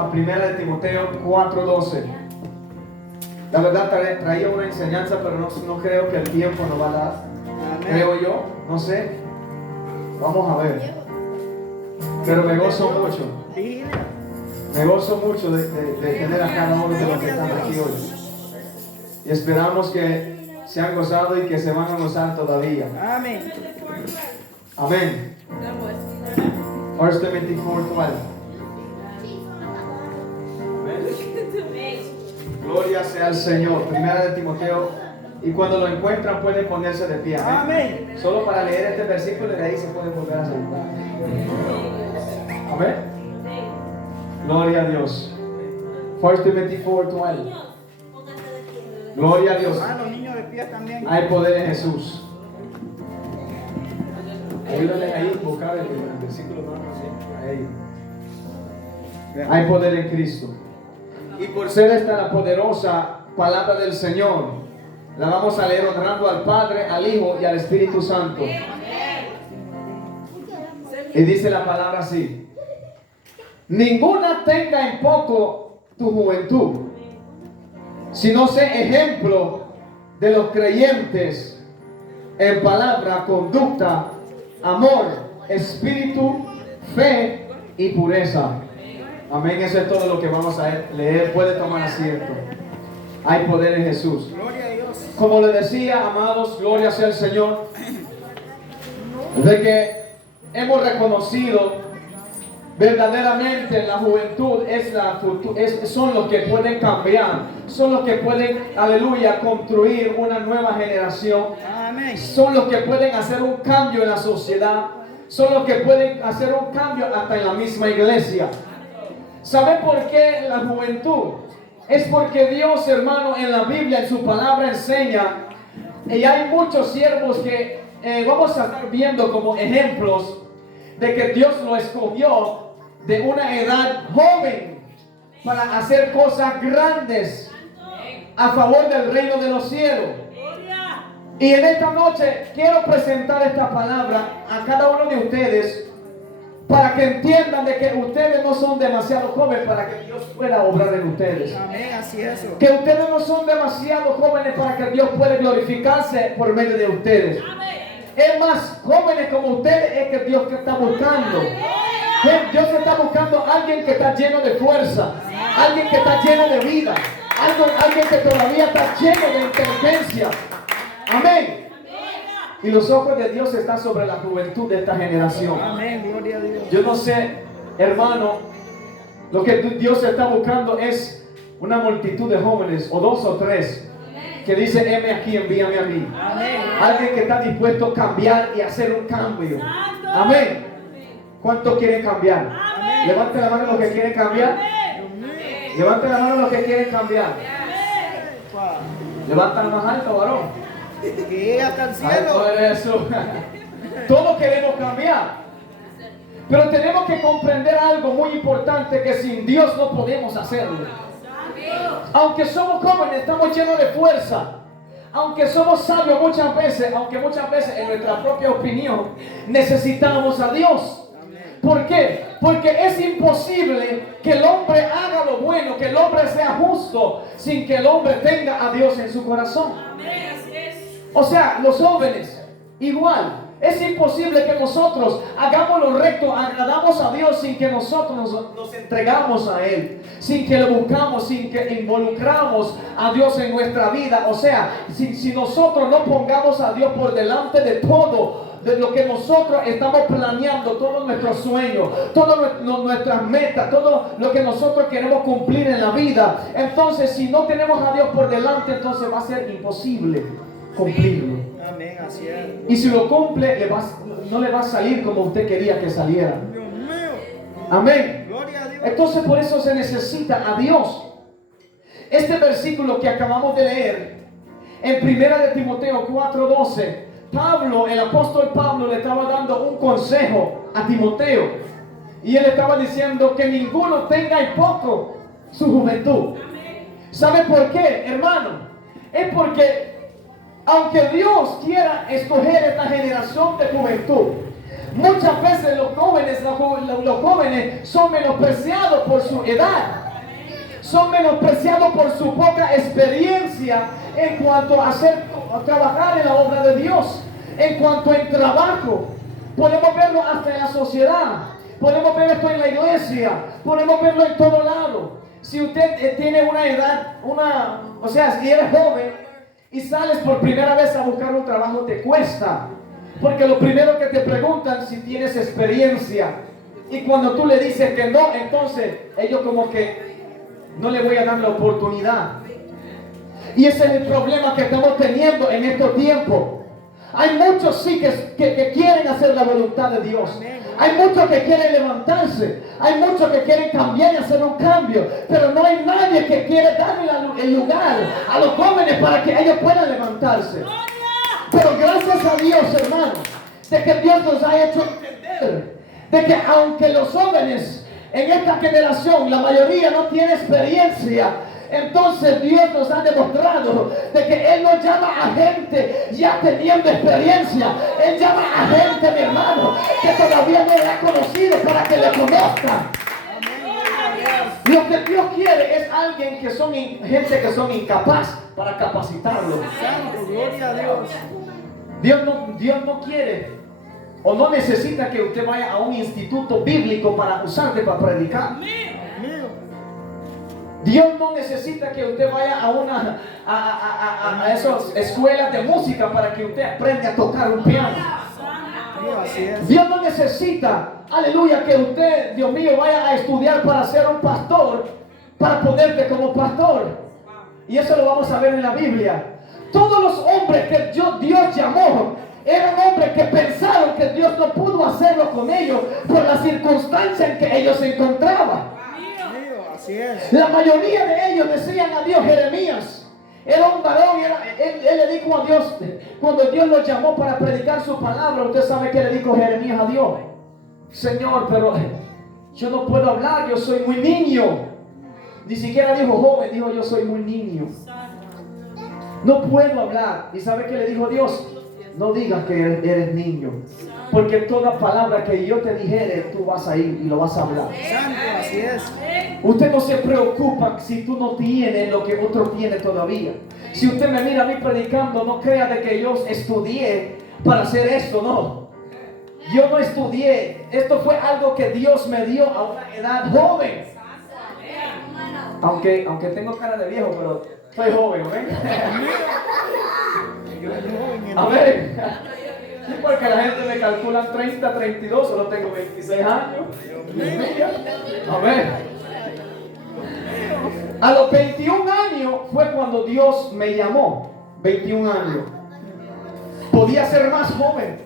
a 1 Timoteo 4:12. La verdad traía una enseñanza, pero no creo que el tiempo nos va a dar. Creo yo, no sé. Vamos a ver. Pero me gozo mucho. Me gozo mucho de tener a cada uno de los que están aquí hoy. Y esperamos que se han gozado y que se van a gozar todavía. Amén. Amén. 1 Timothy 4:12. Gloria sea al Señor. 1 Timoteo. Y cuando lo encuentran pueden ponerse de pie. Amén. Solo para leer este versículo y de ahí se pueden volver a sentar. Amén. Gloria a Dios. 1 Timothy 4:12. Gloria a Dios. Los niños de pie también. Hay poder en Jesús. Ayúdale ahí, buscar el versículo más ahí. Hay poder en Cristo. Y por ser esta la poderosa palabra del Señor, la vamos a leer honrando al Padre, al Hijo y al Espíritu Santo. Y dice la palabra así: ninguna tenga en poco tu juventud, sino sé ejemplo de los creyentes en palabra, conducta, amor, espíritu, fe y pureza. Amén. Eso es todo lo que vamos a leer. Puede tomar asiento. Hay poder en Jesús. Gloria a Dios. Como le decía, amados, gloria sea el Señor, de que hemos reconocido verdaderamente la juventud son los que pueden cambiar, son los que pueden, aleluya, construir una nueva generación. Amén. Son los que pueden hacer un cambio en la sociedad, son los que pueden hacer un cambio hasta en la misma iglesia. ¿Sabe por qué la juventud? Es porque Dios, hermano, en la Biblia, en su palabra enseña, y hay muchos siervos que vamos a estar viendo como ejemplos de que Dios lo escogió de una edad joven para hacer cosas grandes a favor del reino de los cielos. Y en esta noche quiero presentar esta palabra a cada uno de ustedes para que entiendan de que ustedes no son demasiado jóvenes para que Dios pueda obrar en ustedes. Amén, así es. Que ustedes no son demasiado jóvenes para que Dios pueda glorificarse por medio de ustedes. Es más, jóvenes como ustedes es que Dios que está buscando. Dios está buscando a alguien que está lleno de fuerza, alguien que está lleno de vida, alguien que todavía está lleno de inteligencia. Amén. Y los ojos de Dios están sobre la juventud de esta generación. Amén, gloria a Dios. Yo no sé, hermano, lo que Dios está buscando es una multitud de jóvenes, o 2 o 3, que dice, heme aquí, envíame a mí. Amén. Alguien que está dispuesto a cambiar y hacer un cambio. Amén. ¿Cuántos quieren cambiar? Amén. Levanten la mano los que quieren cambiar. Levanten la mano los que quieren cambiar. Levantan más alto, varón. Que llegue hasta el Ay, cielo. por eso. Todos queremos cambiar. Pero tenemos que comprender algo muy importante, que sin Dios no podemos hacerlo. Aunque somos jóvenes, estamos llenos de fuerza. Aunque somos sabios muchas veces, aunque muchas veces en nuestra propia opinión necesitamos a Dios. ¿Por qué? Porque es imposible que el hombre haga lo bueno, que el hombre sea justo, sin que el hombre tenga a Dios en su corazón. O sea, los jóvenes, igual. Es imposible que nosotros hagamos lo recto, agradamos a Dios sin que nosotros nos entregamos a Él, sin que lo buscamos, sin que involucramos a Dios en nuestra vida. O sea, si nosotros no pongamos a Dios por delante de todo, de lo que nosotros estamos planeando, todos nuestros sueños, todas nuestras metas, todo lo que nosotros queremos cumplir en la vida, entonces si no tenemos a Dios por delante, entonces va a ser imposible cumplirlo. Amén, así es. Y si lo cumple, no le va a salir como usted quería que saliera. Dios mío. Amén. Gloria a Dios. Entonces por eso se necesita a Dios. Este versículo que acabamos de leer en 1 Timoteo 4:12, el apóstol Pablo le estaba dando un consejo a Timoteo. Y él estaba diciendo que ninguno tenga en poco su juventud. ¿Sabe por qué, hermano? Es porque aunque Dios quiera escoger esta generación de juventud, Muchas veces los jóvenes son menospreciados por su edad. Son menospreciados por su poca experiencia en cuanto a trabajar en la obra de Dios. En cuanto al trabajo, podemos verlo hasta en la sociedad. Podemos ver esto en la iglesia. Podemos verlo en todo lado. Si usted tiene una edad, si eres joven y sales por primera vez a buscar un trabajo, te cuesta. Porque lo primero que te preguntan si tienes experiencia. Y cuando tú le dices que no, entonces ellos como que no le voy a dar la oportunidad. Y ese es el problema que estamos teniendo en estos tiempos. Hay muchos sí que quieren hacer la voluntad de Dios. Hay muchos que quieren levantarse. Hay muchos que quieren cambiar y hacer un cambio. Pero no hay nadie que quiere darle el lugar a los jóvenes para que ellos puedan levantarse. Pero gracias a Dios, hermanos, de que Dios nos ha hecho entender de que aunque los jóvenes en esta generación, la mayoría no tiene experiencia, entonces Dios nos ha demostrado de que Él no llama a gente ya teniendo experiencia. Él llama a gente, mi hermano, que todavía no le ha conocido para que le conozca. Lo que Dios quiere es alguien que son gente que son incapaz para capacitarlo. Santo, gloria a Dios. Dios no quiere o no necesita que usted vaya a un instituto bíblico para usarte para predicar. Dios no necesita que usted vaya a esas escuelas de música para que usted aprenda a tocar un piano. Dios no necesita, aleluya, que usted, Dios mío, vaya a estudiar para ser un pastor, para ponerte como pastor. Y eso lo vamos a ver en la Biblia. Todos los hombres que Dios llamó eran hombres que pensaron que Dios no pudo hacerlo con ellos por la circunstancia en que ellos se encontraban. Así es. La mayoría de ellos decían a Dios. Jeremías era un varón, él le dijo a Dios, cuando Dios lo llamó para predicar su palabra, usted sabe que le dijo Jeremías a Dios: Señor, pero yo no puedo hablar, yo soy muy niño. Ni siquiera dijo joven, dijo yo soy muy niño. No puedo hablar. ¿Y sabe qué le dijo Dios? No digas que eres niño, porque toda palabra que yo te dijere, tú vas a ir y lo vas a hablar. Santo, así es. Usted no se preocupa si tú no tienes lo que otro tiene todavía. Si usted me mira a mí predicando, no crea de que yo estudié para hacer esto, no. Yo no estudié. Esto fue algo que Dios me dio a una edad joven. Aunque tengo cara de viejo, pero soy joven, ¿ven? Amén. Sí, porque la gente me calcula 30, 32, solo tengo 26 años. Amén. A los 21 años fue cuando Dios me llamó. 21 años. Podía ser más joven,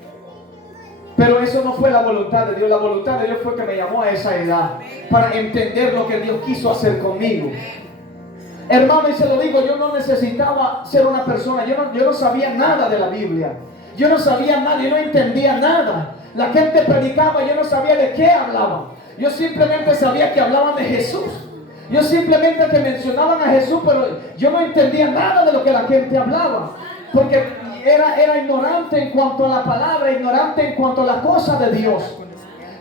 pero eso no fue la voluntad de Dios. La voluntad de Dios fue que me llamó a esa edad para entender lo que Dios quiso hacer conmigo. Hermano, y se lo digo, yo no necesitaba ser una persona, yo no sabía nada de la Biblia. Yo no sabía nada, yo no entendía nada. La gente predicaba, yo no sabía de qué hablaban. Yo simplemente sabía que hablaban de Jesús. Yo simplemente que mencionaban a Jesús, pero yo no entendía nada de lo que la gente hablaba. Porque era ignorante en cuanto a la palabra, ignorante en cuanto a la cosa de Dios.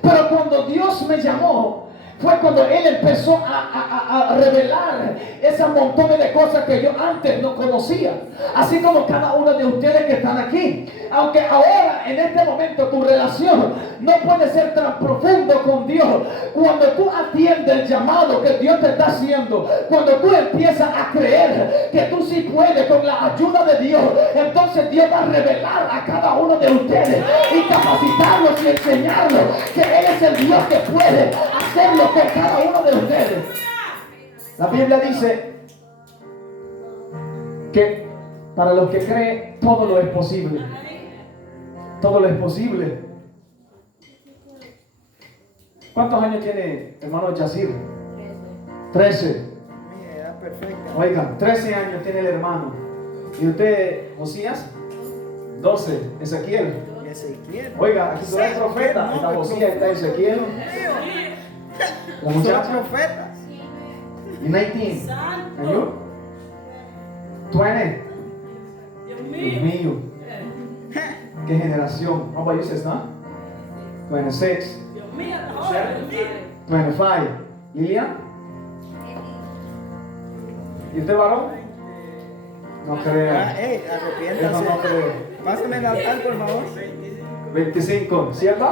Pero cuando Dios me llamó, fue cuando Él empezó a revelar ese montón de cosas que yo antes no conocía. Así como cada uno de ustedes que están aquí. Aunque ahora, en este momento, tu relación no puede ser tan profundo con Dios. Cuando tú atiendes el llamado que Dios te está haciendo, cuando tú empiezas a creer que tú sí puedes con la ayuda de Dios, entonces Dios va a revelar a cada uno de ustedes y capacitarlos y enseñarlos que Él es el Dios que puede hacerlo con cada uno de ustedes. La Biblia dice que para los que creen todo lo es posible. Todo lo es posible. ¿Cuántos años tiene hermano Yacir? 13. Perfecto. Oigan, 13 años tiene el hermano. ¿Y usted, Josías? 12. Ezequiel. Oiga, aquí solo hay profeta. Está Josías, está Ezequiel. La muchacha. Profeta. Y 19. And you? 20. Dios mío. ¿Qué generación? How about you, sis, no? 26, Dios mío, no. 25. Lilian, ¿y usted varón? No crea. Arrepiéntase. No creo. Pásame el altar, por favor. 25, ¿cierto?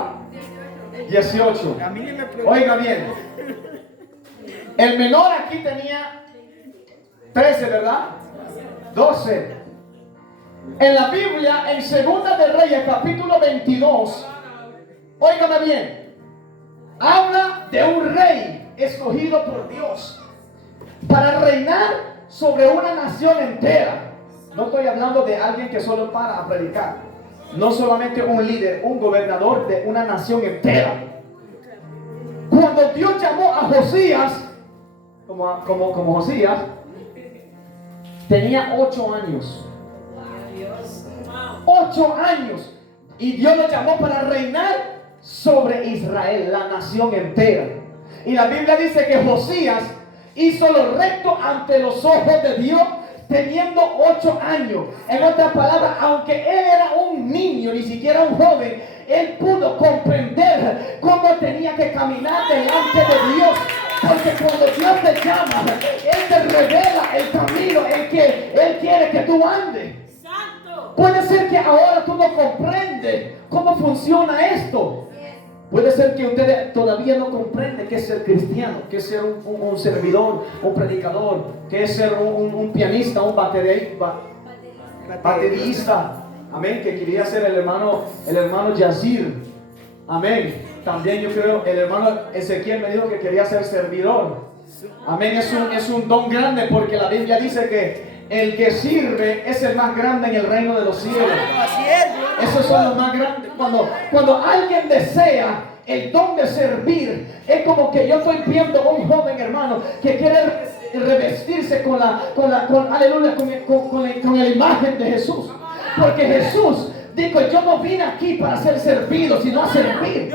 18. A mí ni me preocupa. Oiga bien. El menor aquí tenía 13, ¿verdad? 12. En la Biblia, en Segunda de Reyes, capítulo 22, óigame bien, habla de un rey escogido por Dios para reinar sobre una nación entera. No estoy hablando de alguien que solo para a predicar. No solamente un líder, un gobernador de una nación entera. Cuando Dios llamó a Josías, como Josías, tenía 8 años. 8 años. Y Dios lo llamó para reinar sobre Israel, la nación entera. Y la Biblia dice que Josías hizo lo recto ante los ojos de Dios teniendo 8 años. En otras palabras, aunque él era un niño, ni siquiera un joven, él pudo comprender cómo tenía que caminar delante de Dios. Porque cuando Dios te llama, Él te revela el camino en que Él quiere que tú andes. Puede ser que ahora tú no comprendes cómo funciona esto. Puede ser que usted todavía no comprende qué es ser cristiano, qué es ser un servidor, un predicador, qué es ser un pianista, un baterista. Amén, que quería ser el hermano Yazir. Amén. También yo creo el hermano Ezequiel me dijo que quería ser servidor. Amén, es un don grande porque la Biblia dice que el que sirve es el más grande en el reino de los cielos. Esos son los más grandes. Cuando alguien desea el don de servir, es como que yo estoy viendo a un joven hermano que quiere revestirse con la imagen de Jesús. Porque Jesús dijo: yo no vine aquí para ser servido, sino a servir.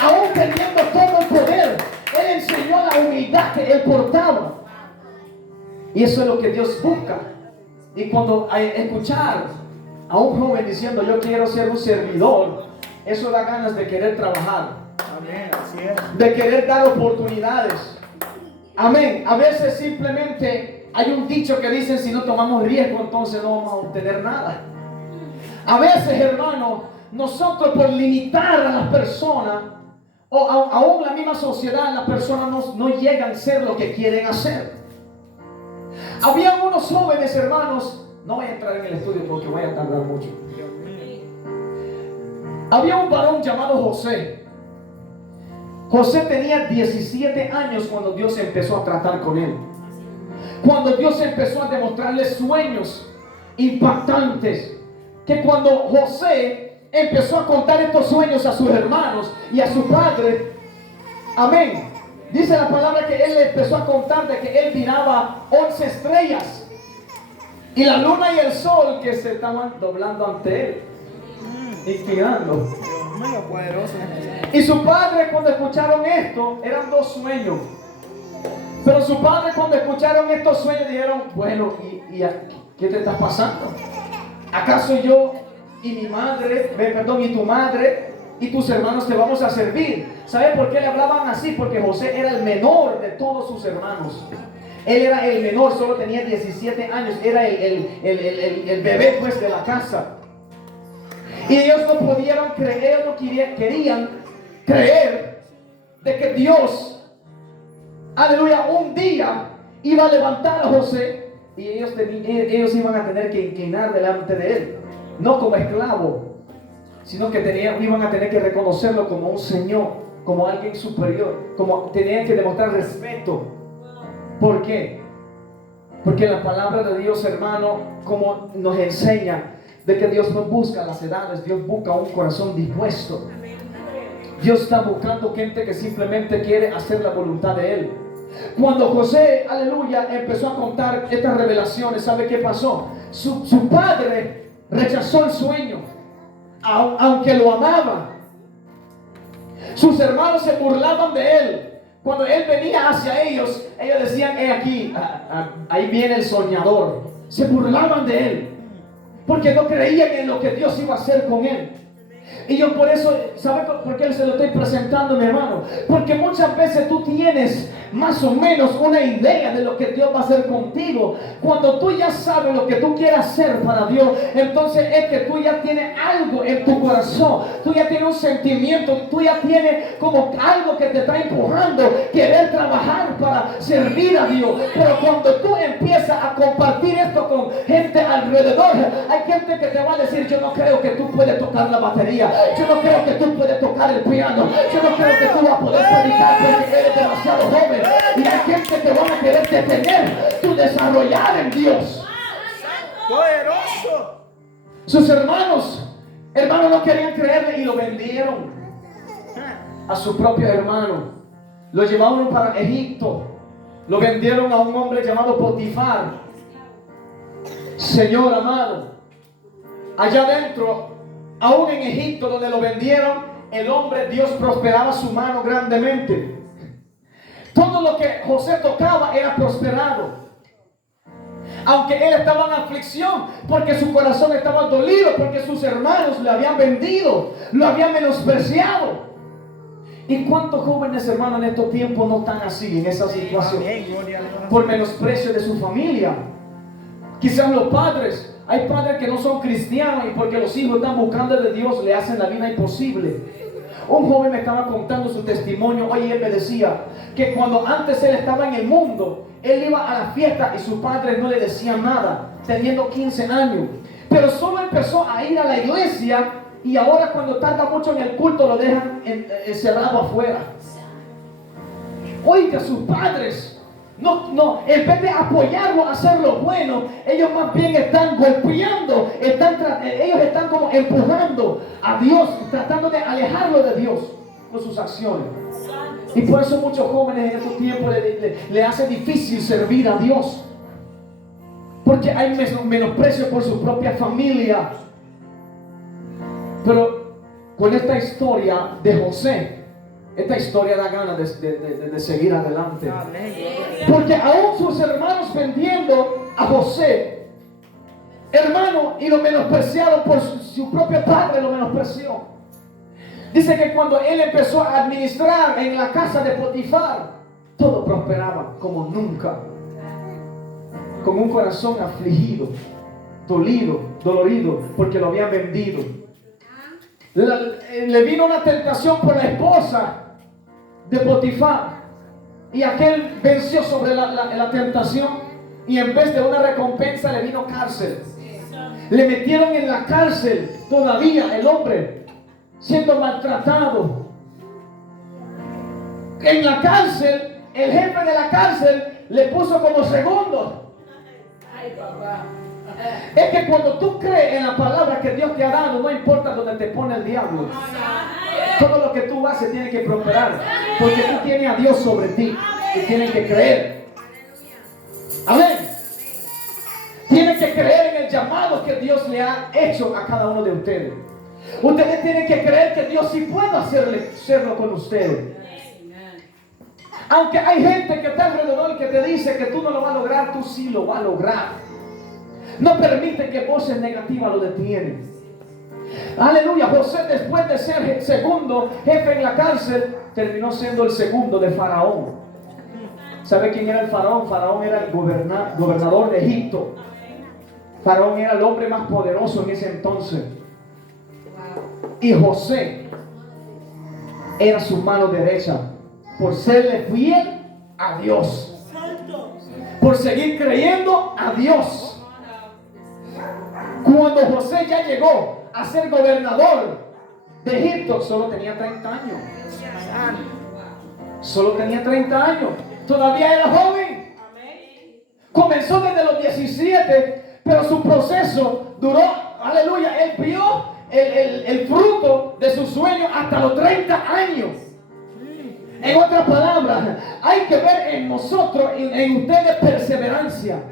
Aún teniendo todo el poder, Él enseñó la humildad que Él portaba. Y eso es lo que Dios busca. Y cuando escuchar a un joven diciendo: yo quiero ser un servidor, eso da ganas de querer trabajar. Amén, así es. De querer dar oportunidades. Amén. A veces simplemente hay un dicho que dicen: si no tomamos riesgo, entonces no vamos a obtener nada. A veces, hermano, nosotros por limitar a las personas, o aún la misma sociedad, las personas no llegan a ser lo que quieren hacer. Había unos jóvenes, hermanos, no voy a entrar en el estudio porque voy a tardar mucho. Había un varón llamado José. José tenía 17 años cuando Dios empezó a tratar con él. Cuando Dios empezó a demostrarle sueños impactantes. Que cuando José empezó a contar estos sueños a sus hermanos y a su padre, amén, dice la palabra que él empezó a contar de que él miraba 11 estrellas y la luna y el sol que se estaban doblando ante él, inclinando. Dios mío, poderoso. Y su padre, cuando escucharon esto, eran 2 sueños. Pero su padre, cuando escucharon estos sueños, dijeron: bueno, ¿y qué te está pasando? ¿Acaso yo y mi madre, y tu madre y tus hermanos te vamos a servir? ¿Sabe por qué le hablaban así? Porque José era el menor de todos sus hermanos. Él era el menor, solo tenía 17 años, era el bebé pues de la casa. Y ellos no podían creer, ellos no querían creer de que Dios, aleluya, un día iba a levantar a José. Y ellos iban a tener que inclinar delante de él, no como esclavo, sino que iban a tener que reconocerlo como un señor, como alguien superior, como tenían que demostrar respeto. ¿Por qué? Porque la palabra de Dios, hermano, como nos enseña de que Dios no busca las edades, Dios busca un corazón dispuesto. Dios está buscando gente que simplemente quiere hacer la voluntad de Él. Cuando José, aleluya, empezó a contar estas revelaciones, ¿sabe qué pasó? Su padre rechazó el sueño, aunque lo amaba. Sus hermanos se burlaban de él. Cuando él venía hacia ellos, ellos decían: he aquí, ahí viene el soñador. Se burlaban de él, porque no creían en lo que Dios iba a hacer con él. Y yo por eso, ¿sabe por qué se lo estoy presentando, mi hermano? Porque muchas veces tú tienes más o menos una idea de lo que Dios va a hacer contigo. Cuando tú ya sabes lo que tú quieres hacer para Dios, entonces es que tú ya tienes algo en tu corazón, tú ya tienes un sentimiento, tú ya tienes como algo que te está empujando, querer trabajar para servir a Dios. Pero cuando tú empiezas a compartir esto con gente alrededor, hay gente que te va a decir: yo no creo que tú puedes tocar la batería, yo no creo que tú puedes tocar el piano, yo no creo que tú vas a poder predicar porque eres demasiado joven. Y hay gente que van a querer detener tu desarrollar en Dios. Poderoso. Sus hermanos no querían creerle y lo vendieron a su propio hermano. Lo llevaron para Egipto. Lo vendieron a un hombre llamado Potifar. Señor amado, allá adentro, aún en Egipto donde lo vendieron, el hombre, Dios prosperaba su mano grandemente. Todo lo que José tocaba era prosperado. Aunque él estaba en aflicción, porque su corazón estaba dolido, porque sus hermanos le habían vendido, lo habían menospreciado. ¿Y cuántos jóvenes, hermanos, en estos tiempos no están así, en esa situación? Por menosprecio de su familia. Quizás los padres, hay padres que no son cristianos y porque los hijos están buscando de Dios, le hacen la vida imposible. Un joven me estaba contando su testimonio. Hoy él me decía que cuando antes él estaba en el mundo, él iba a la fiesta y su padre no le decía nada, teniendo 15 años. Pero solo empezó a ir a la iglesia y ahora cuando tarda mucho en el culto lo dejan encerrado afuera. Oiga, sus padres en vez de apoyarlo a hacer lo bueno, ellos más bien están golpeando, ellos están como empujando a Dios, tratando de alejarlo de Dios con sus acciones. Y por eso muchos jóvenes en estos tiempos le hace difícil servir a Dios, porque hay menosprecio por su propia familia. Pero con esta historia de José, esta historia da ganas de seguir adelante. Porque aún sus hermanos vendiendo a José, hermano, y lo menospreciaron por su propio padre, lo menospreció. Dice que cuando él empezó a administrar en la casa de Potifar, todo prosperaba como nunca. Con un corazón afligido, dolorido, porque lo habían vendido. Le vino una tentación por la esposa de Potifar, y aquel venció sobre la tentación, y en vez de una recompensa le vino cárcel. Le metieron en la cárcel todavía el hombre, siendo maltratado. En la cárcel, el jefe de la cárcel le puso como segundo. Ay, papá. Es que cuando tú crees en la palabra que Dios te ha dado, no importa donde te pone el diablo, todo lo que tú haces tiene que prosperar, porque tú tienes a Dios sobre ti y tienes que creer. Amén. Tienes que creer en el llamado que Dios le ha hecho a cada uno de ustedes. Ustedes tienen que creer que Dios sí puede hacerlo con ustedes. Aunque hay gente que está alrededor que te dice que tú no lo vas a lograr, tú sí lo vas a lograr. No permite que voces negativas lo detienen. Aleluya. José, después de ser segundo jefe en la cárcel, terminó siendo el segundo de Faraón. ¿Sabe quién era el Faraón? Faraón era el gobernador de Egipto. Faraón era el hombre más poderoso en ese entonces. Y José era su mano derecha por serle fiel a Dios, por seguir creyendo a Dios. Cuando José ya llegó a ser gobernador de Egipto, solo tenía 30 años. Solo tenía 30 años. Todavía era joven. Comenzó desde los 17, pero su proceso duró, aleluya, él vio el fruto de su sueño hasta los 30 años. En otras palabras, hay que ver en nosotros, en ustedes, perseverancia.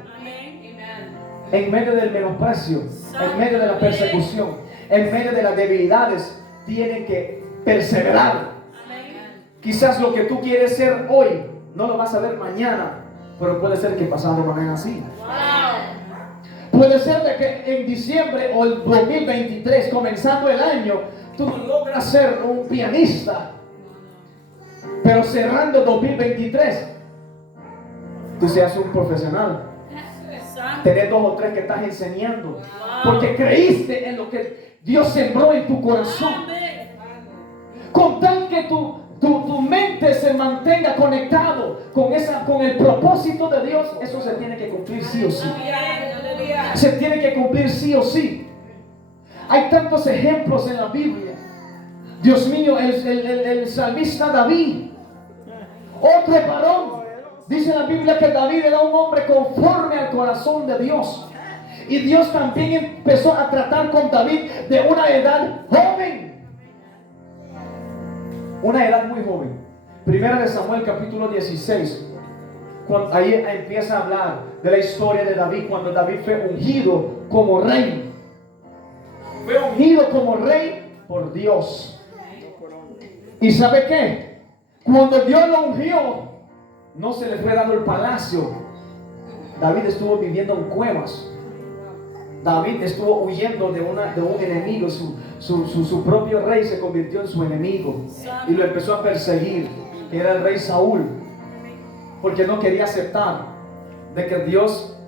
En medio del menosprecio, en medio de la persecución, en medio de las debilidades, tienen que perseverar. Quizás lo que tú quieres ser hoy no lo vas a ver mañana, pero puede ser que pasado mañana así. Puede ser de que en diciembre o el 2023, comenzando el año, tú no logras ser un pianista, pero cerrando 2023, tú seas un profesional. Tenés 2 o 3 que estás enseñando, porque creíste en lo que Dios sembró en tu corazón. Con tal que tu mente se mantenga conectado con el propósito de Dios, eso se tiene que cumplir sí o sí. Se tiene que cumplir sí o sí. Hay tantos ejemplos en la Biblia. Dios mío, el salmista David, otro varón. Dice la Biblia que David era un hombre conforme al corazón de Dios. Y Dios también empezó a tratar con David de una edad joven. Una edad muy joven. Primera de Samuel capítulo 16. Ahí empieza a hablar de la historia de David, cuando David fue ungido como rey. Fue ungido como rey por Dios. ¿Y sabe qué? Cuando Dios lo ungió, no se le fue dado el palacio. David estuvo viviendo en cuevas. David estuvo huyendo de un enemigo. Su propio rey se convirtió en su enemigo y lo empezó a perseguir, que era el rey Saúl, porque no quería aceptar de que Dios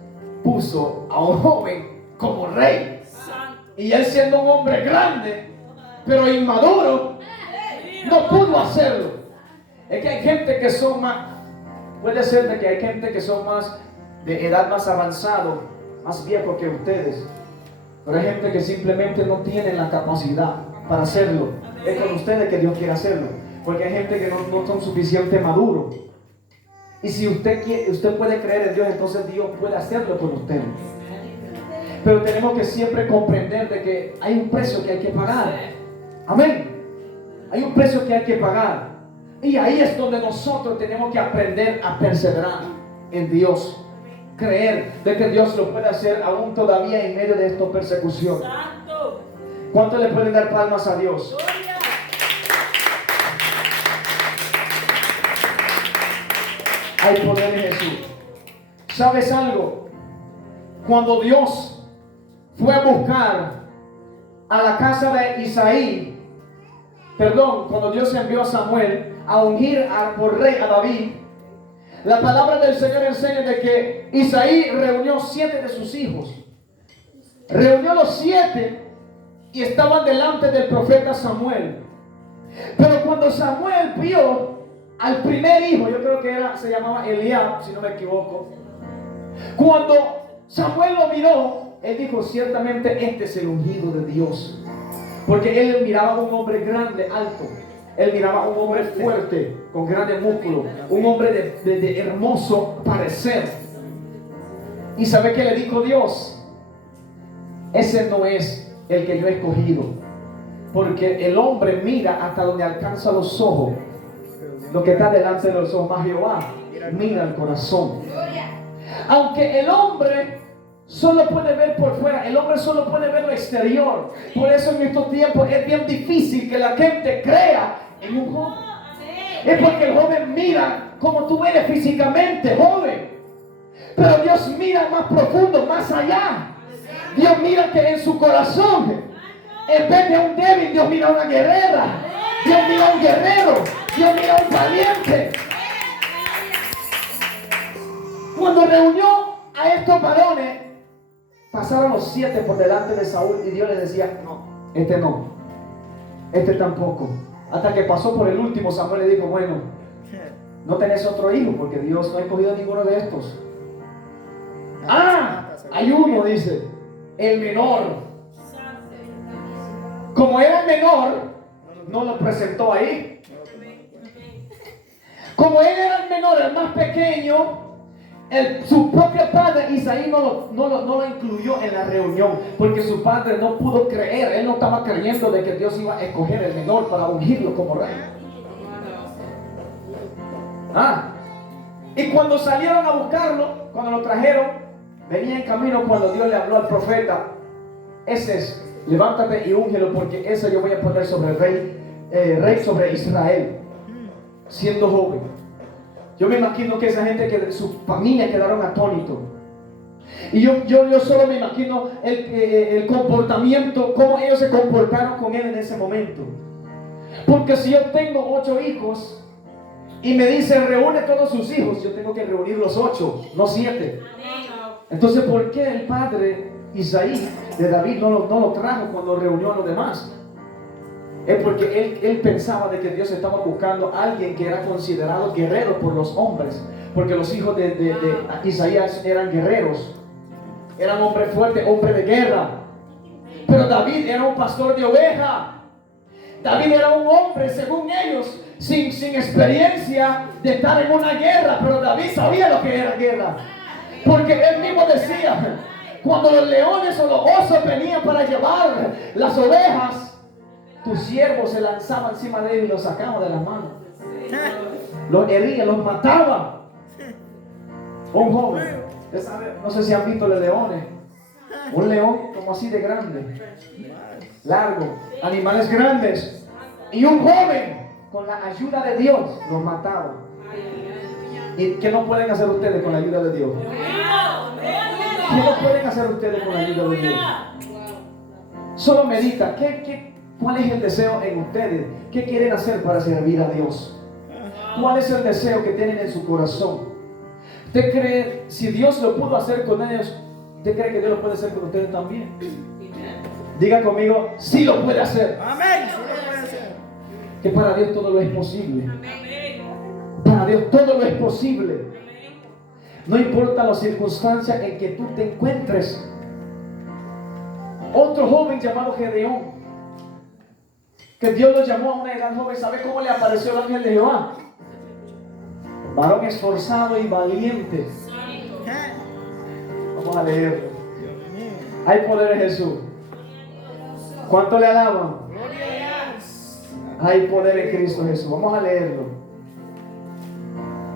puso a un joven como rey. Y él, siendo un hombre grande pero inmaduro, no pudo hacerlo. Es que hay gente que son más, puede ser de que hay gente que son más de edad más avanzado, más viejo que ustedes, pero hay gente que simplemente no tiene la capacidad para hacerlo. Es con ustedes que Dios quiere hacerlo, porque hay gente que no son suficientemente maduros. Y si usted puede creer en Dios, entonces Dios puede hacerlo con usted. Pero tenemos que siempre comprender de que hay un precio que hay que pagar. Amén. Hay un precio que hay que pagar. Y ahí es donde nosotros tenemos que aprender a perseverar en Dios. Creer de que Dios lo puede hacer aún todavía en medio de esta persecución. ¿Cuánto le pueden dar palmas a Dios? Hay poder en Jesús. ¿Sabes algo? Cuando Dios fue a buscar a la casa de Isaí, cuando Dios envió a Samuel a ungir por rey a David, la palabra del Señor enseña de que Isaí reunió 7 de sus hijos. Reunió los 7 y estaban delante del profeta Samuel. Pero cuando Samuel vio al primer hijo, yo creo que se llamaba Eliab, si no me equivoco. Cuando Samuel lo miró, él dijo: ciertamente este es el ungido de Dios. Porque él miraba a un hombre grande, alto. Él miraba a un hombre fuerte, con grandes músculos, un hombre de hermoso parecer. ¿Y sabe qué le dijo Dios? Ese no es el que yo he escogido, porque el hombre mira hasta donde alcanza los ojos. Lo que está delante de los ojos, más Jehová mira el corazón. Aunque el hombre solo puede ver por fuera, el hombre solo puede ver lo exterior. Por eso en estos tiempos es bien difícil que la gente crea en un joven. Es porque el joven mira como tú eres físicamente, joven. Pero Dios mira más profundo, más allá. Dios mira que en su corazón, en vez de un débil, Dios mira a una guerrera. Dios mira a un guerrero. Dios mira a un valiente. Cuando reunió a estos varones, pasaron los 7 por delante de Saúl y Dios les decía: no, este tampoco. Hasta que pasó por el último, Samuel le dijo: bueno, no tenés otro hijo, porque Dios no ha escogido a ninguno de estos. Hay uno, dice, el menor. Como era el menor, no lo presentó ahí. Como él era el menor, el más pequeño, su propio padre Isaí no lo incluyó en la reunión, porque su padre no pudo creer. Él no estaba creyendo de que Dios iba a escoger el menor para ungirlo como rey. Y cuando salieron a buscarlo, cuando lo trajeron, venía en camino cuando Dios le habló al profeta: ese es, levántate y úngelo, porque ese yo voy a poner sobre el rey sobre Israel. Siendo joven, yo me imagino que esa gente, que su familia quedaron atónitos. Y yo solo me imagino el comportamiento, cómo ellos se comportaron con él en ese momento. Porque si yo tengo 8 hijos y me dicen reúne todos sus hijos, yo tengo que reunir los 8, no 7. Entonces, ¿por qué el padre Isaí de David no lo trajo cuando reunió a los demás? Es porque él pensaba de que Dios estaba buscando a alguien que era considerado guerrero por los hombres. Porque los hijos de Isaías eran guerreros, eran hombres fuertes, hombres de guerra. Pero David era un pastor de oveja. David era un hombre, según ellos, sin experiencia de estar en una guerra. Pero David sabía lo que era guerra, porque él mismo decía, cuando los leones o los osos venían para llevar las ovejas, tus siervos se lanzaban encima de ellos y los sacaban de las manos, los herían, los mataban. Un joven, no sé si han visto los leones, un león como así de grande, largo, animales grandes, y un joven con la ayuda de Dios los mataba. ¿Y qué no pueden hacer ustedes con la ayuda de Dios? ¿Qué no pueden hacer ustedes con la ayuda de Dios? Solo medita, ¿cuál es el deseo en ustedes? ¿Qué quieren hacer para servir a Dios? ¿Cuál es el deseo que tienen en su corazón? ¿Usted cree, si Dios lo pudo hacer con ellos, usted cree que Dios lo puede hacer con ustedes también? Diga conmigo, sí lo puede hacer. Amén. Sí lo puede hacer. Que para Dios todo lo es posible. Para Dios todo lo es posible. No importa las circunstancias en que tú te encuentres. Otro joven llamado Gedeón, que Dios lo llamó a una edad joven, ¿sabe cómo le apareció el ángel de Jehová? Varón esforzado y valiente. Vamos a leerlo. Hay poder en Jesús. ¿Cuánto le alaban? Hay poder en Cristo Jesús. Vamos a leerlo.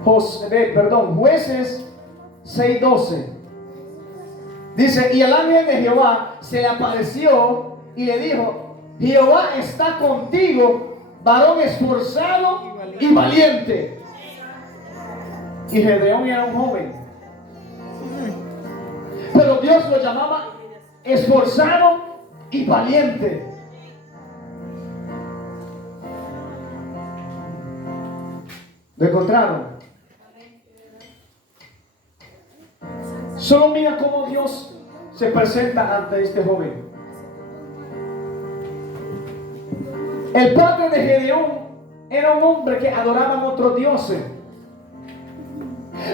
Jueces 6:12. Dice, y el ángel de Jehová se le apareció y le dijo, Jehová está contigo, varón esforzado y valiente. Y Gedeón era un joven, pero Dios lo llamaba esforzado y valiente. ¿Lo encontraron? Solo mira cómo Dios se presenta ante este joven. El padre de Gedeón era un hombre que adoraban otros dioses.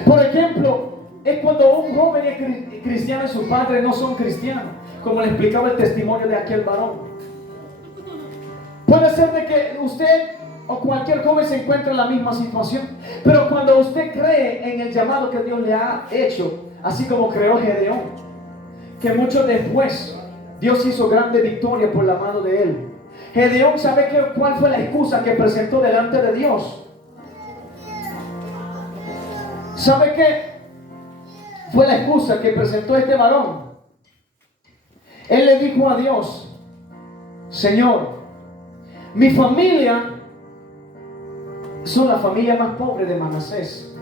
Por ejemplo, es cuando un joven es cristiano y sus padres no son cristianos, como le explicaba el testimonio de aquel varón. Puede ser de que usted o cualquier joven se encuentre en la misma situación, pero cuando usted cree en el llamado que Dios le ha hecho, así como creó Gedeón, que mucho después Dios hizo grande victoria por la mano de él. Gedeón, ¿sabe cuál fue la excusa que presentó delante de Dios? ¿Sabe qué fue la excusa que presentó este varón? Él le dijo a Dios, Señor, mi familia son la familia más pobre de Manasés,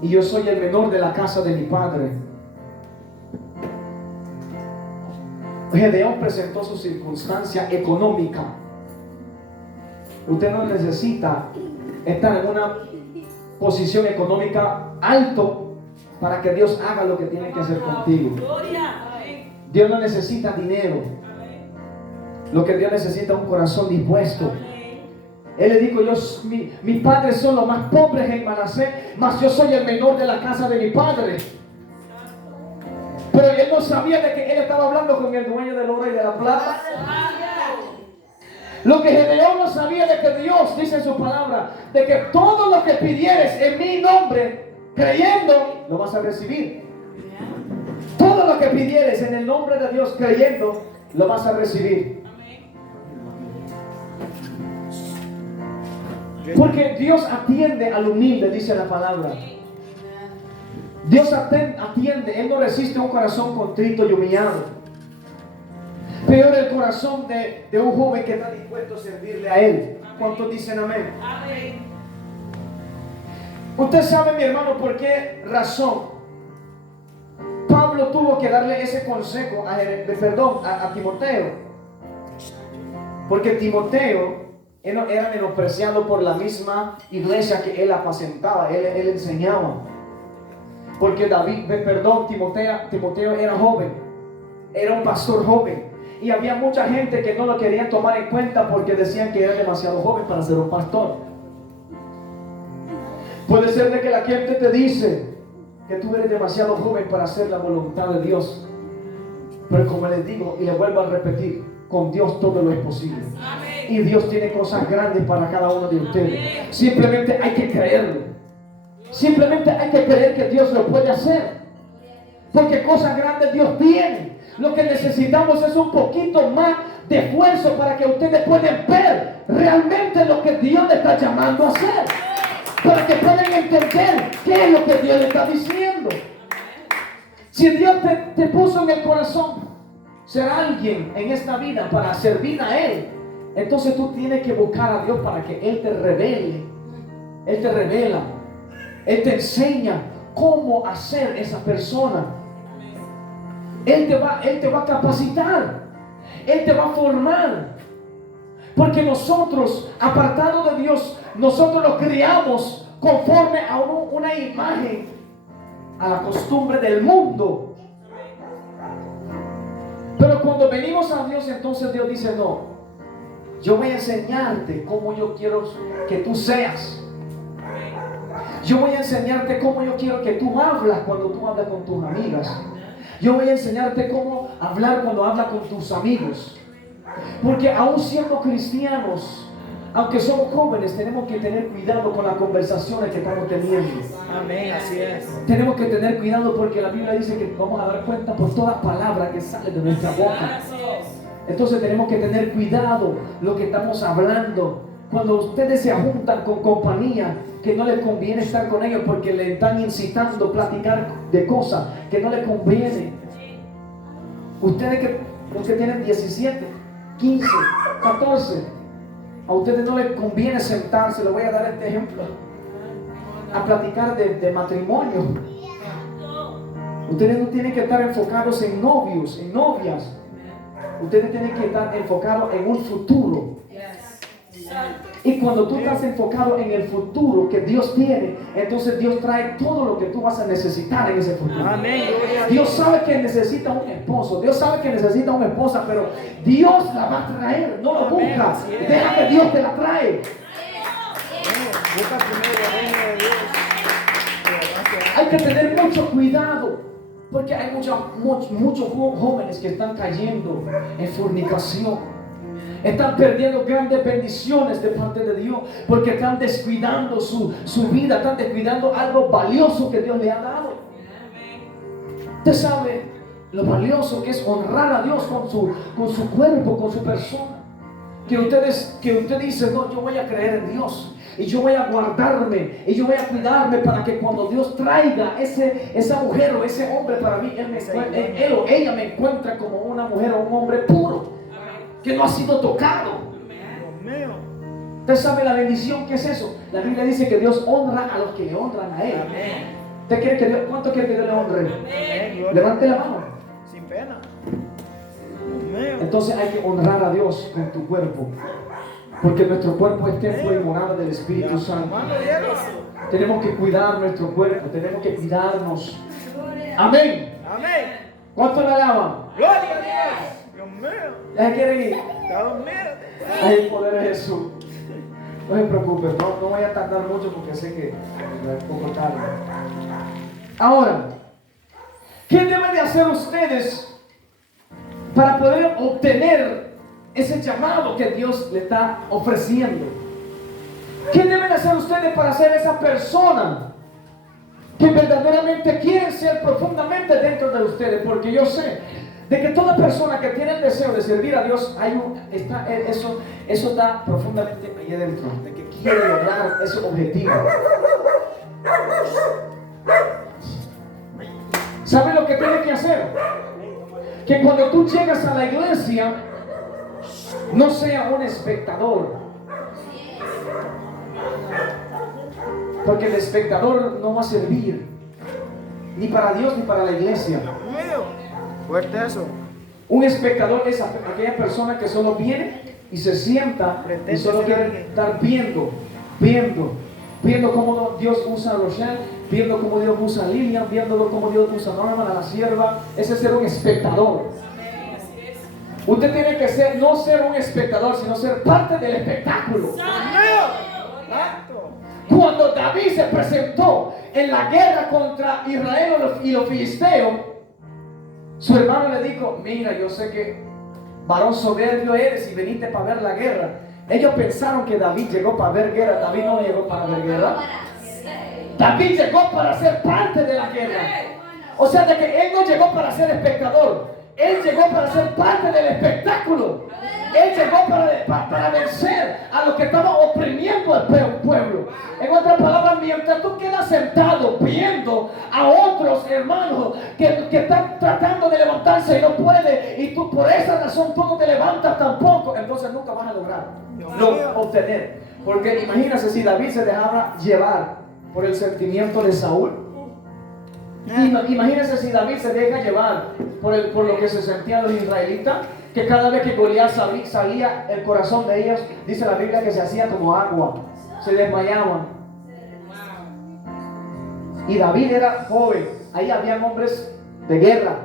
y yo soy el menor de la casa de mi padre. Gedeón presentó su circunstancia económica. Usted no necesita estar en una posición económica alto para que Dios haga lo que tiene que hacer contigo. Dios no necesita dinero. Lo que Dios necesita es un corazón dispuesto. Él le dijo, mis padres son los más pobres en Manasés, mas yo soy el menor de la casa de mi padre. Pero él no sabía de que él estaba hablando con el dueño del oro y de la plata. Lo que Gedeón no sabía de que Dios dice en su palabra, de que todo lo que pidieres en mi nombre, creyendo, lo vas a recibir. Todo lo que pidieres en el nombre de Dios, creyendo, lo vas a recibir. Porque Dios atiende al humilde, dice la palabra. Dios atiende, Él no resiste un corazón contrito y humillado. Peor el corazón de un joven que está dispuesto a servirle a Él. ¿Cuántos dicen amén? Amén. Usted sabe, mi hermano, por qué razón Pablo tuvo que darle ese consejo a Timoteo, porque Timoteo era menospreciado por la misma iglesia que él apacentaba, él enseñaba. Porque Timoteo era joven, era un pastor joven, y había mucha gente que no lo querían tomar en cuenta porque decían que era demasiado joven para ser un pastor. Puede ser de que la gente te dice que tú eres demasiado joven para hacer la voluntad de Dios, pero como les digo y les vuelvo a repetir, con Dios todo lo es posible. Y Dios tiene cosas grandes para cada uno de ustedes. Simplemente hay que creerlo. Simplemente hay que creer que Dios lo puede hacer, porque cosas grandes Dios tiene. Lo que necesitamos es un poquito más de esfuerzo para que ustedes puedan ver realmente lo que Dios le está llamando a hacer, para que puedan entender qué es lo que Dios le está diciendo. Si Dios te puso en el corazón ser alguien en esta vida para servir a Él, entonces tú tienes que buscar a Dios para que Él te revele. Él te revela, Él te enseña cómo hacer esa persona. Él te va a capacitar, Él te va a formar. Porque nosotros, apartados de Dios, nosotros los criamos conforme a una imagen, a la costumbre del mundo. Pero cuando venimos a Dios, entonces Dios dice: no, yo voy a enseñarte cómo yo quiero que tú seas. Yo voy a enseñarte cómo yo quiero que tú hablas cuando tú hablas con tus amigas. Yo voy a enseñarte cómo hablar cuando hablas con tus amigos. Porque aún siendo cristianos, aunque somos jóvenes, tenemos que tener cuidado con las conversaciones que estamos teniendo. Amén, así es. Tenemos que tener cuidado porque la Biblia dice que vamos a dar cuenta por toda palabra que sale de nuestra boca. Entonces tenemos que tener cuidado lo que estamos hablando. Cuando ustedes se juntan con compañía que no les conviene estar con ellos porque le están incitando a platicar de cosas que no les conviene. Ustedes los que tienen 17, 15, 14, a ustedes no les conviene sentarse, les voy a dar este ejemplo, a platicar de matrimonio. Ustedes no tienen que estar enfocados en novios, en novias. Ustedes tienen que estar enfocados en un futuro. Y cuando tú estás enfocado en el futuro que Dios tiene, entonces Dios trae todo lo que tú vas a necesitar en ese futuro. Amén. Dios sabe que necesita un esposo, Dios sabe que necesita una esposa, pero Dios la va a traer, no lo busca, deja que Dios te la trae. Busca primero el reino de Dios. Hay que tener mucho cuidado, porque hay muchos jóvenes que están cayendo en fornicación. Están perdiendo grandes bendiciones de parte de Dios porque están descuidando su vida, están descuidando algo valioso que Dios le ha dado. Usted sabe lo valioso que es honrar a Dios con su cuerpo, con su persona. Que usted dice: no, yo voy a creer en Dios y yo voy a guardarme y yo voy a cuidarme para que cuando Dios traiga esa mujer o ese hombre para mí, él o ella me encuentra como una mujer o un hombre puro, que no ha sido tocado. Usted sabe la bendición que es eso. La Biblia dice que Dios honra a los que le honran a Él. ¿Usted quiere que Dios, cuánto quiere que Dios le honre? Levante la mano. Sin pena. Entonces hay que honrar a Dios con tu cuerpo, porque nuestro cuerpo es templo y morada del Espíritu Santo. Tenemos que cuidar nuestro cuerpo, tenemos que cuidarnos. Amén. Amén. ¿Cuánto le alaban? Gloria a Dios. Dios mío. ¿Ya se quieren ir? Está dormido. Hay el poder de Jesús. No se preocupen, no voy a tardar mucho porque sé que es poco tarde. Ahora, ¿qué deben de hacer ustedes para poder obtener ese llamado que Dios le está ofreciendo? ¿Qué deben hacer ustedes para ser esa persona que verdaderamente quieren ser profundamente dentro de ustedes? Porque yo sé de que toda persona que tiene el deseo de servir a Dios, eso está profundamente ahí adentro, de que quiere lograr ese objetivo. ¿Sabe lo que tiene que hacer? Que cuando tú llegas a la iglesia, no sea un espectador. Porque el espectador no va a servir ni para Dios ni para la iglesia. mío. Fuerte eso. Un espectador es aquella persona que solo viene y se sienta y solo quiere estar viendo cómo Dios usa a Rochelle, viendo cómo Dios usa a Lilian, viendo cómo Dios usa a Norman, a la sierva. Ese es ser un espectador. Usted tiene que no ser un espectador, sino ser parte del espectáculo. Cuando David se presentó en la guerra contra Israel y los filisteos, su hermano le dijo: mira, yo sé que varón soberbio eres y viniste para ver la guerra. Ellos pensaron que David llegó para ver guerra. David no llegó para ver guerra. David llegó para ser parte de la guerra. O sea, de que él no llegó para ser espectador. Él llegó para ser parte del espectáculo. Él llegó para vencer a los que estaban oprimiendo al pueblo. En otras palabras, mientras tú quedas sentado viendo a otros hermanos que están tratando de levantarse y no puede, y tú por esa razón tú no te levantas tampoco, entonces nunca vas a lograr obtener. Porque imagínate si David se dejaba llevar por el sentimiento de Saúl. Imagínense si David se deja llevar por lo que se sentían los israelitas, que cada vez que Goliat salía el corazón de ellos, dice la Biblia que se hacía como agua, se desmayaban. Y David era joven, ahí habían hombres de guerra,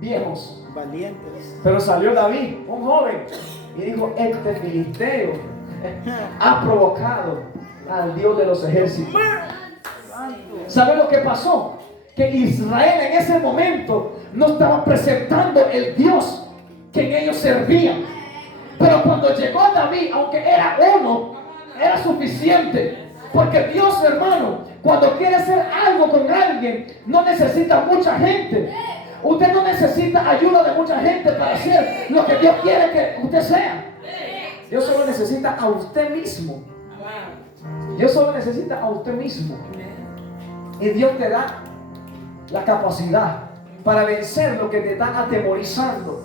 viejos, valientes. pero salió David, un joven, y dijo: este filisteo ha provocado al Dios de los ejércitos. ¿Sabe lo que pasó? Que Israel en ese momento no estaba presentando el Dios que en ellos servían. Pero cuando llegó David, aunque era uno, era suficiente. Porque Dios, hermano, cuando quiere hacer algo con alguien, no necesita mucha gente. Usted no necesita ayuda de mucha gente para hacer lo que Dios quiere que usted sea. Dios solo necesita a usted mismo. Dios solo necesita a usted mismo. Y Dios te da la capacidad para vencer lo que te está atemorizando.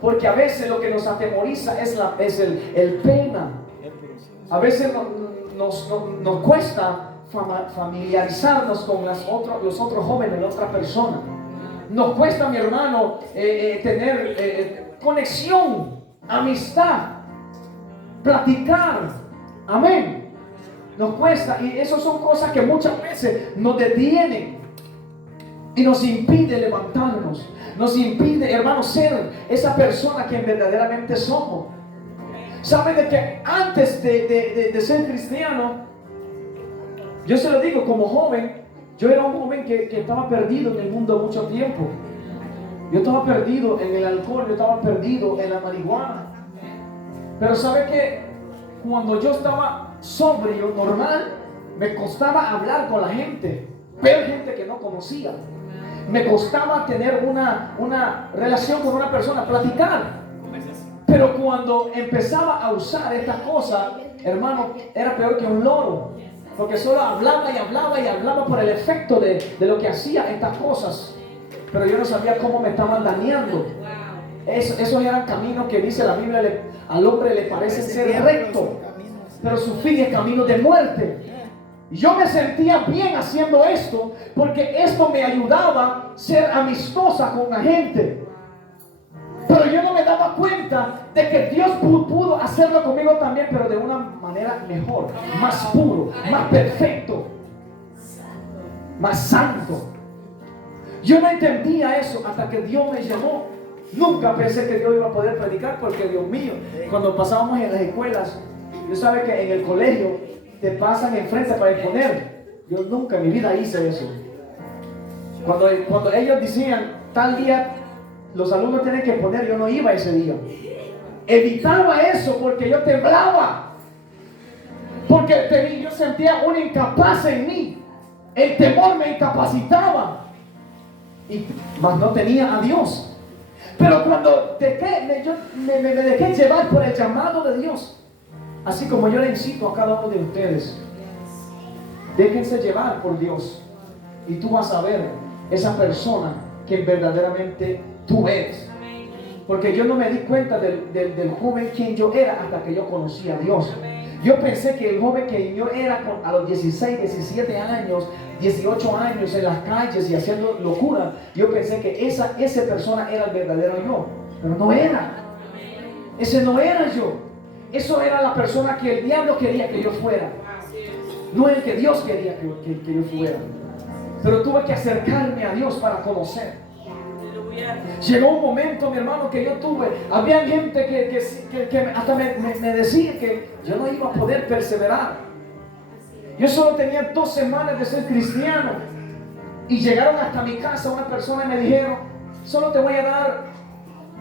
Porque a veces lo que nos atemoriza es el pena. A veces nos cuesta familiarizarnos con los otros jóvenes, las otras personas. Nos cuesta, mi hermano, tener conexión, amistad, platicar. Amén. Nos cuesta, y eso son cosas que muchas veces nos detienen y nos impide levantarnos, nos impide, hermano, ser esa persona que verdaderamente somos. ¿Sabe de que antes de ser cristiano, yo se lo digo como joven, yo era un joven que estaba perdido en el mundo mucho tiempo? Yo estaba perdido en el alcohol, yo estaba perdido en la marihuana. Pero ¿sabe que cuando yo estaba sobrio, normal, me costaba hablar con la gente, ver gente que no conocía? Me costaba tener una relación con una persona, platicar. Pero cuando empezaba a usar esta cosa, hermano, era peor que un loro. Porque solo hablaba y hablaba y hablaba por el efecto de lo que hacía estas cosas. Pero yo no sabía cómo me estaban dañando. Esos eran caminos que dice la Biblia, al hombre le parecen ser rectos, pero su fin es camino de muerte. Yo me sentía bien haciendo esto, porque esto me ayudaba a ser amistosa con la gente. Pero yo no me daba cuenta de que Dios pudo hacerlo conmigo también, pero de una manera mejor, más puro, más perfecto, más santo. Yo no entendía eso hasta que Dios me llamó. Nunca pensé que Dios iba a poder predicar, porque Dios mío, cuando pasábamos en las escuelas, yo sabe que en el colegio te pasan enfrente para exponer. Yo nunca en mi vida hice eso. Cuando ellos decían tal día los alumnos tienen que exponer, yo no iba ese día. Evitaba eso porque yo temblaba, porque yo sentía una incapaz en mí. El temor me incapacitaba, mas no tenía a Dios. Pero cuando me dejé llevar por el llamado de Dios, así como yo le incito a cada uno de ustedes, déjense llevar por Dios, y tú vas a ver esa persona que verdaderamente tú eres. Porque yo no me di cuenta del joven quien yo era hasta que yo conocí a Dios. Yo pensé que el joven que yo era a los 16, 17 años, 18 años en las calles y haciendo locura, yo pensé que esa persona era el verdadero yo, pero no era. Ese no era yo. Eso era la persona que el diablo quería que yo fuera, no el que Dios quería que yo fuera. Pero tuve que acercarme a Dios para conocer. Llegó un momento, mi hermano, que yo tuve, había gente que hasta me decía que yo no iba a poder perseverar. Yo solo tenía 2 semanas de ser cristiano y llegaron hasta mi casa una persona y me dijeron: solo te voy a dar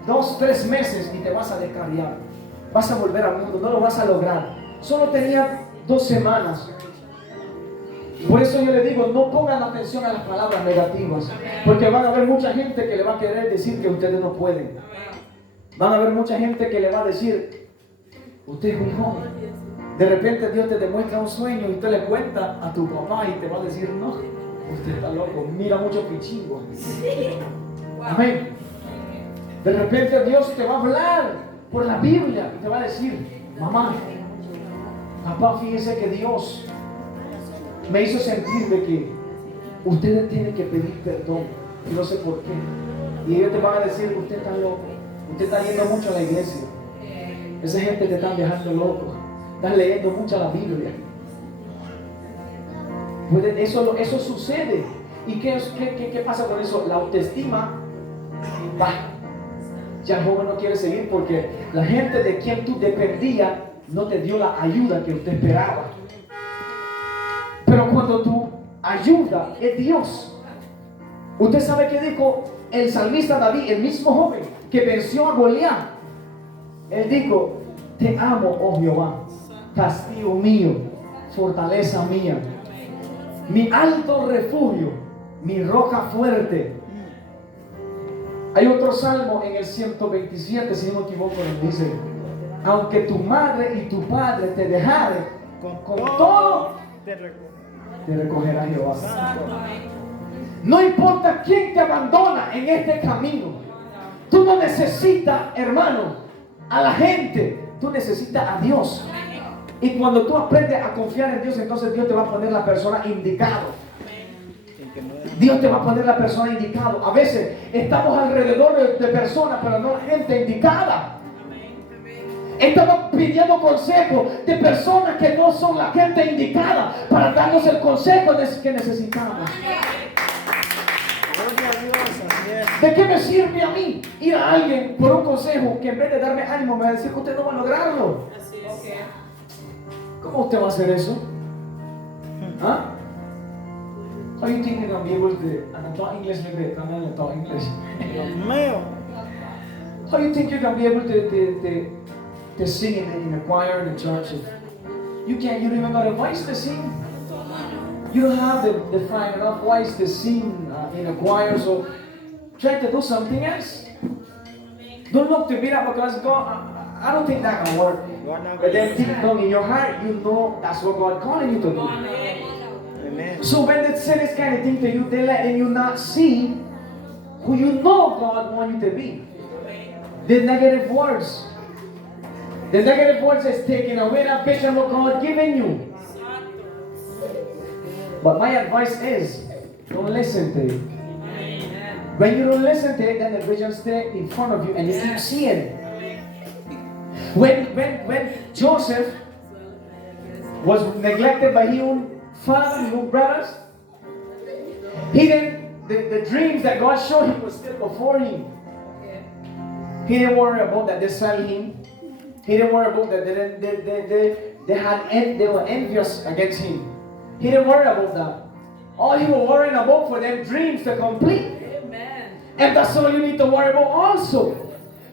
2, 3 meses y te vas a descarriar, vas a volver al mundo, no lo vas a lograr. Solo tenía 2 semanas. Por eso yo le digo, no pongan atención a las palabras negativas, porque van a haber mucha gente que le va a querer decir que ustedes no pueden. Van a haber mucha gente que le va a decir: usted es muy joven. De repente Dios te demuestra un sueño y usted le cuenta a tu papá y te va a decir: no, usted está loco, mira mucho pichingos. Amén. De repente Dios te va a hablar por la Biblia y te va a decir: mamá, papá, fíjese que Dios me hizo sentir de que ustedes tienen que pedir perdón y no sé por qué. Y ellos te van a decir: usted está loco, usted está yendo mucho a la iglesia, esa gente te está dejando loco, estás leyendo mucho la Biblia. Eso sucede. ¿Y qué pasa con eso? La autoestima baja. Ya el joven no quiere seguir porque la gente de quien tú dependías no te dio la ayuda que usted esperaba. Pero cuando tu ayuda es Dios, usted sabe que dijo el salmista David, el mismo joven que venció a Goliat. Él dijo: te amo, oh Jehová, castillo mío, fortaleza mía, mi alto refugio, mi roca fuerte. Hay otro salmo en el 127, si no me equivoco, donde dice: aunque tu madre y tu padre te dejaren, con todo te recogerá Jehová. No importa quién te abandona en este camino, tú no necesitas, hermano, a la gente, tú necesitas a Dios. Y cuando tú aprendes a confiar en Dios, entonces Dios te va a poner la persona indicada. Dios te va a poner la persona indicada. A veces estamos alrededor de personas, pero no la gente indicada. Estamos pidiendo consejo de personas que no son la gente indicada para darnos el consejo que necesitamos. ¿De qué me sirve a mí ir a alguien por un consejo que en vez de darme ánimo me va a decir que usted no va a lograrlo? ¿Cómo usted va a hacer eso? ¿Ah? How you think you're going to be able to... And I'm talking English, maybe I'm talking English. How you think you're going to be able to sing in a choir in a church? You don't even got a voice to sing. You don't have the fine enough voice to sing in a choir, so try to do something else. Don't look to me that because God, I don't think that can work. But then deep down in your heart, you know that's what God calling you to do. Amen. So when they say this kind of thing to you, they're letting you not see who you know God wants you to be. The negative words. The negative words is taking away that vision what God given you. But my advice is, don't listen to it. When you don't listen to it, then the vision stays in front of you and you keep seeing it. When Joseph was neglected by his own father, his own brothers, he didn't, the dreams that God showed him was still before him. He didn't worry about that they sell him. He didn't worry about that they were envious against him. He didn't worry about that. All he was worrying about for them dreams to complete. Amen. And that's all you need to worry about also.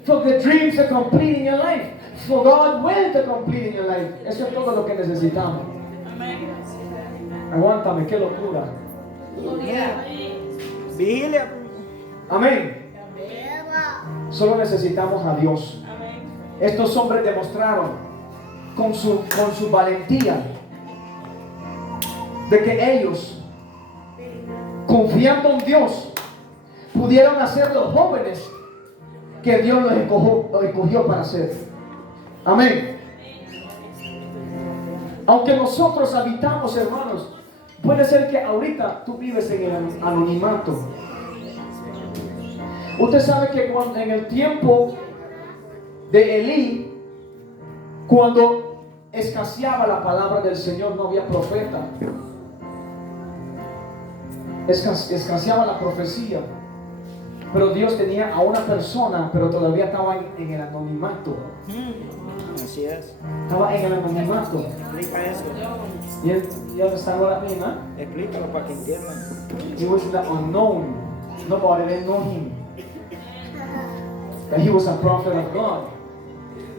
For the dreams to complete in your life. For God will to complete in your life. Eso es todo lo que necesitamos. Amen. Aguántame, qué locura. Vigilia. Amén. Solo necesitamos a Dios. Estos hombres demostraron con su valentía de que ellos, confiando en Dios, pudieron hacer los jóvenes que Dios los escogió para ser. Amén. Aunque nosotros habitamos, hermanos, puede ser que ahorita tú vives en el anonimato. Usted sabe que cuando, en el tiempo de Elí, cuando escaseaba la palabra del Señor, no había profeta. Escaseaba la profecía. Pero Dios tenía a una persona, pero todavía estaba en el anonimato. Así es. Estaba en el anonimato. Explica eso. You understand what I mean, huh? Explícalo para que entiendan. He was the unknown. Nobody didn't know him. That he was a prophet of God.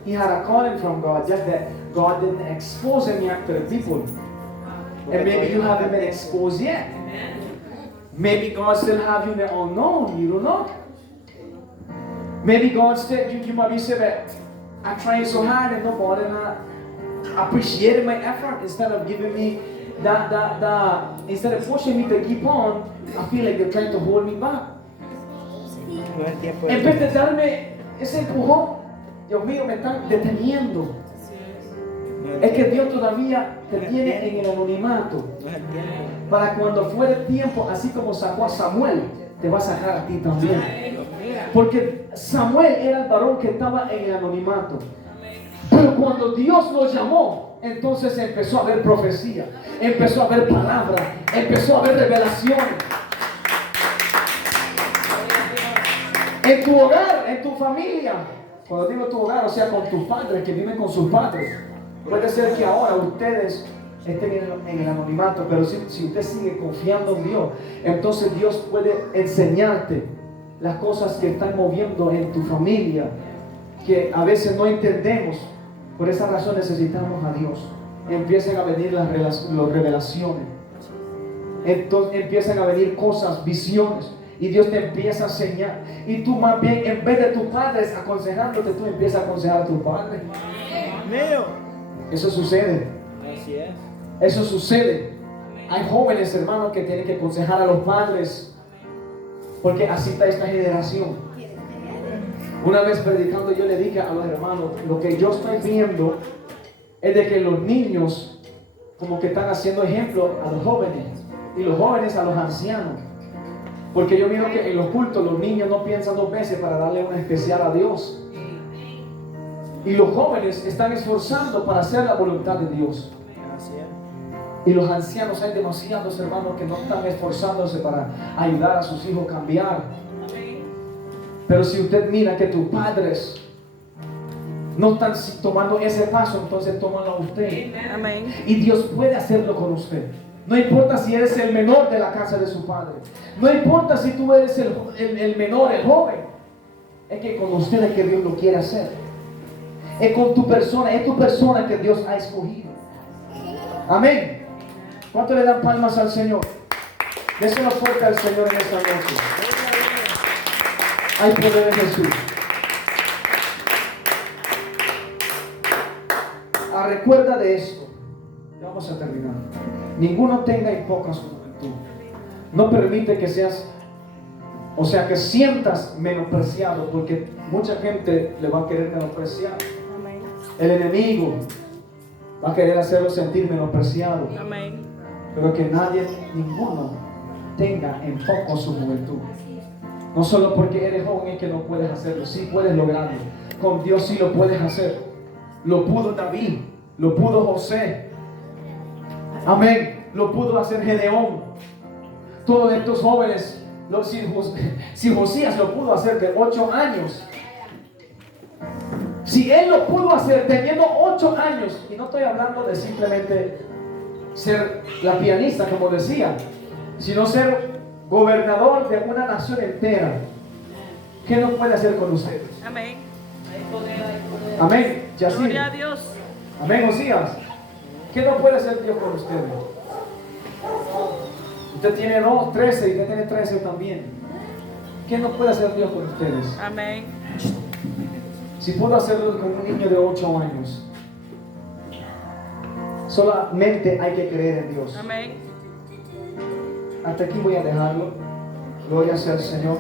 He had a calling from God, just that God didn't expose him yet to the people. And maybe you haven't been exposed yet. Maybe God still have you in the unknown. You don't know. Maybe God still, you might be saying that I'm trying so hard and nobody not appreciating my effort. Instead of giving me instead of pushing me to keep on, I feel like they're trying to hold me back. No es tiempo de En vez de darme ese empujón, Dios mío, me están deteniendo. Es que Dios todavía te tiene en el anonimato. No es el tiempo. Para cuando fuere tiempo, así como sacó a Samuel, te va a sacar a ti también. Porque Samuel era el varón que estaba en el anonimato. Pero cuando Dios lo llamó, entonces empezó a haber profecía, empezó a haber palabra, empezó a haber revelaciones. En tu hogar, en tu familia, cuando digo tu hogar, o sea, con tus padres que viven con sus padres, puede ser que ahora ustedes estén en el anonimato, pero si usted sigue confiando en Dios, entonces Dios puede enseñarte las cosas que están moviendo en tu familia, que a veces no entendemos. Por esa razón necesitamos a Dios. Empiezan a venir las revelaciones. Entonces empiezan a venir cosas, visiones. Y Dios te empieza a enseñar. Y tú más bien, en vez de tus padres aconsejándote, tú empiezas a aconsejar a tu padre. Mío. Eso sucede. Así es. Eso sucede. Hay jóvenes, hermanos, que tienen que aconsejar a los padres. Porque así está esta generación. Una vez predicando, yo le dije a los hermanos, lo que yo estoy viendo es de que los niños como que están haciendo ejemplo a los jóvenes y los jóvenes a los ancianos. Porque yo miro que en los cultos los niños no piensan dos veces para darle una especial a Dios. Y los jóvenes están esforzando para hacer la voluntad de Dios. Así es. Y los ancianos, hay demasiados hermanos que no están esforzándose para ayudar a sus hijos a cambiar. Pero si usted mira que tus padres no están tomando ese paso, entonces tómalo usted. Amén. Y Dios puede hacerlo con usted. No importa si eres el menor de la casa de su padre. No importa si tú eres el menor, el joven. Es que con usted es que Dios lo quiere hacer. Es con tu persona, es tu persona que Dios ha escogido. Amén. ¿Cuánto le dan palmas al Señor? Déselo fuerte al Señor en esta noche. Hay poder en Jesús. Recuerda de esto. Ya vamos a terminar. Ninguno tenga en poca su juventud. No permite que seas, o sea, que sientas menospreciado, porque mucha gente le va a querer menospreciar. Amén. El enemigo va a querer hacerlo sentir menospreciado. Amén. Pero que nadie, ninguno, tenga en poco su juventud. No solo porque eres joven es que no puedes hacerlo. Sí puedes lograrlo. Con Dios sí lo puedes hacer. Lo pudo David. Lo pudo José. Amén. Lo pudo hacer Gedeón. Todos estos jóvenes. Si Josías lo pudo hacer de 8 años. Si él lo pudo hacer teniendo 8 años. Y no estoy hablando de simplemente ser la pianista, como decía, sino ser gobernador de una nación entera. ¿Qué no puede hacer con ustedes? Amén. Amén. Yacir. Gloria a Dios. Amén, Josías. ¿Qué no puede hacer Dios con ustedes? Usted tiene 13 y usted tiene 13 también. ¿Qué no puede hacer Dios con ustedes? Amén. Si pudo hacerlo con un niño de 8 años, solamente hay que creer en Dios. Amén. Hasta aquí voy a dejarlo. Gloria sea al Señor.